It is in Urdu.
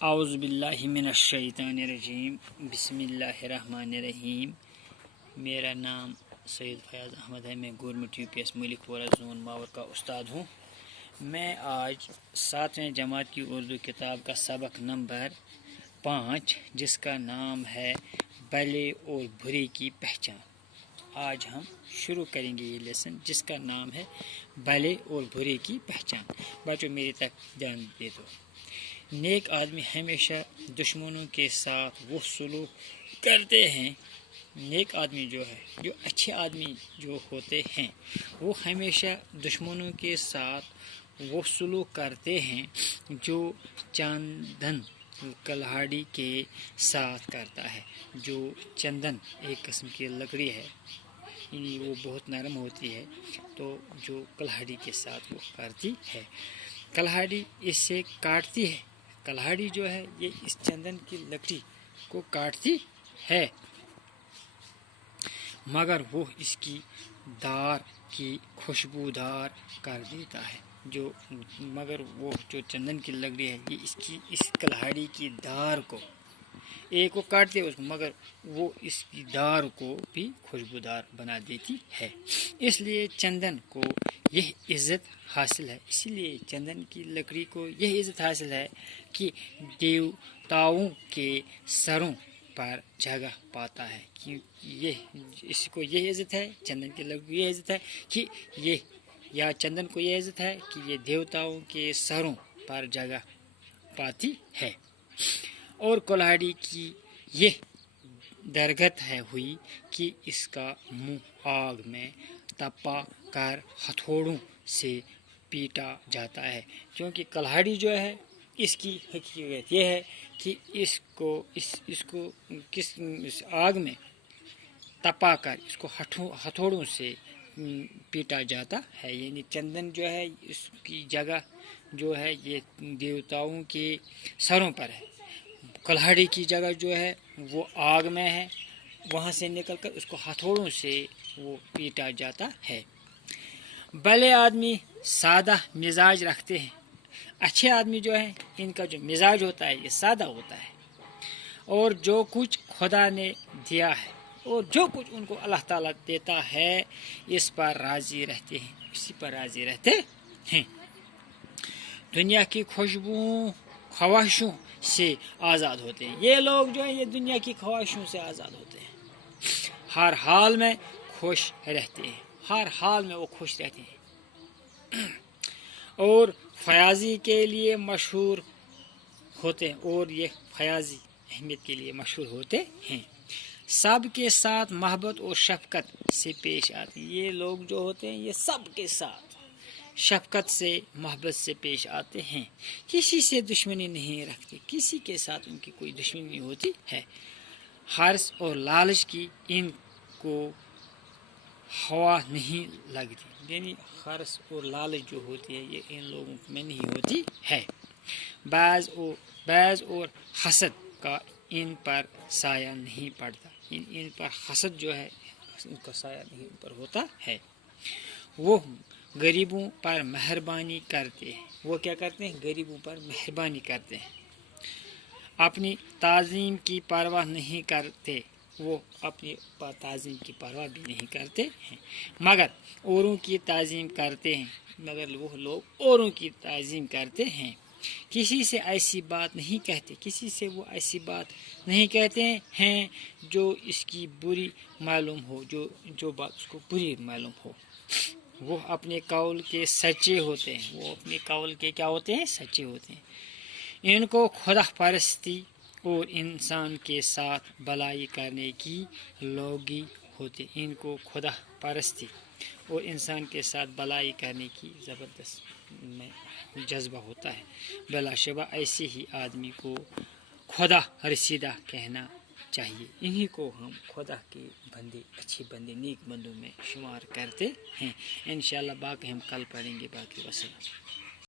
اعوذ باللہ من الشیطان الرجیم بسم اللہ الرحمن الرحیم۔ میرا نام سید فیاض احمد ہے۔ میں گورنمنٹ یو پی ایس ملک پورہ زون ماور کا استاد ہوں۔ میں آج 7ویں جماعت کی اردو کتاب کا سبق نمبر 5 جس کا نام ہے بھلے اور برے کی پہچان، آج ہم شروع کریں گے یہ لیسن جس کا نام ہے بھلے اور برے کی پہچان۔ بچوں میری تک دھیان دے دو۔ نیک آدمی ہمیشہ دشمنوں کے ساتھ وہ سلوک کرتے ہیں۔ نیک آدمی جو ہے، جو اچھے آدمی جو ہوتے ہیں، وہ ہمیشہ دشمنوں کے ساتھ وہ سلوک کرتے ہیں جو چندن کلہاڑی کے ساتھ کرتا ہے۔ جو چندن ایک قسم کی لکڑی ہے، یعنی وہ بہت نرم ہوتی ہے، تو جو کلہاڑی کے ساتھ وہ کرتی ہے، کلہاڑی اس سے کاٹتی ہے۔ کلہاڑی جو ہے یہ اس چندن کی لکڑی کو کاٹتی ہے، مگر وہ اس کی دار کی خوشبودار کر دیتا ہے۔ مگر وہ جو چندن کی لکڑی ہے یہ اس کلہاڑی کی دار کو ایک کو کاٹتے اس کو، مگر وہ اس کی دار کو بھی خوشبودار بنا دیتی ہے۔ اس لیے چندن کو یہ عزت حاصل ہے، اسی لیے چندن کی لکڑی کو یہ عزت حاصل ہے کہ دیوتاؤں کے سروں پر جگہ پاتا ہے۔ اس کو یہ عزت ہے، چندن کی لکڑی کو یہ عزت ہے کہ یا چندن کو یہ عزت ہے کہ یہ دیوتاؤں کے سروں پر جگہ پاتی ہے۔ اور کلہاڑی کی یہ درگت ہے ہوئی کہ اس کا منہ آگ میں تپا کر ہتھوڑوں سے پیٹا جاتا ہے، کیونکہ کلہاڑی جو ہے اس کی حقیقت یہ ہے کہ اس آگ میں تپا کر اس کو ہتھوڑوں سے پیٹا جاتا ہے۔ یعنی چندن جو ہے اس کی جگہ جو ہے یہ دیوتاؤں کے سروں پر ہے، کلہاڑی کی جگہ جو ہے وہ آگ میں ہے، وہاں سے نکل کر اس کو ہتھوڑوں سے وہ پیٹا جاتا ہے۔ بھلے آدمی سادہ مزاج رکھتے ہیں، اچھے آدمی جو ہیں ان کا جو مزاج ہوتا ہے یہ سادہ ہوتا ہے، اور جو کچھ خدا نے دیا ہے اور جو کچھ ان کو اللہ تعالیٰ دیتا ہے اس پر راضی رہتے ہیں، اسی پر راضی رہتے ہیں۔ دنیا کی خواہشوں سے آزاد ہوتے ہیں۔ یہ لوگ جو ہیں یہ دنیا کی خواہشوں سے آزاد ہوتے ہیں، ہر حال میں خوش رہتے ہیں، ہر حال میں وہ خوش رہتے ہیں، اور فیاضی کے لیے مشہور ہوتے ہیں، اور یہ فیاضی اہمیت کے لیے مشہور ہوتے ہیں۔ سب کے ساتھ محبت اور شفقت سے پیش آتے ہیں۔ یہ لوگ جو ہوتے ہیں یہ سب کے ساتھ شفقت سے محبت سے پیش آتے ہیں، کسی سے دشمنی نہیں رکھتے، کسی کے ساتھ ان کی کوئی دشمنی نہیں ہوتی ہے۔ حرص اور لالچ کی ان کو ہوا نہیں لگتی، یعنی حرص اور لالچ جو ہوتی ہے یہ ان لوگوں میں نہیں ہوتی ہے۔ بعض اور حسد کا ان پر سایہ نہیں پڑتا، ان پر حسد جو ہے ان کا سایہ نہیں ان پر ہوتا ہے۔ وہ غریبوں پر مہربانی کرتے ہیں۔ وہ کیا کرتے ہیں؟ غریبوں پر مہربانی کرتے ہیں۔ اپنی تعظیم کی پرواہ نہیں کرتے، وہ اپنی تعظیم کی پرواہ بھی نہیں کرتے ہیں، مگر اوروں کی تعظیم کرتے ہیں، مگر وہ لوگ اوروں کی تعظیم کرتے ہیں۔ کسی سے ایسی بات نہیں کہتے، کسی سے وہ ایسی بات نہیں کہتے ہیں جو اس کی بری معلوم ہو، جو بات اس کو بری معلوم ہو۔ وہ اپنے قول کے سچے ہوتے ہیں، وہ اپنے قول کے کیا ہوتے ہیں؟ سچے ہوتے ہیں۔ ان کو خدا پرستی اور انسان کے ساتھ بھلائی کرنے کی لوگی ہوتی، ان کو خدا پرستی اور انسان کے ساتھ بھلائی کرنے کی زبردست میں جذبہ ہوتا ہے۔ بلا شبہ ایسے ہی آدمی کو خدا رسیدہ کہنا چاہیے۔ انہی کو ہم خدا کے بندے، اچھے بندے، نیک بندوں میں شمار کرتے ہیں۔ انشاءاللہ باقی ہم کل پڑھیں گے، باقی وسلام۔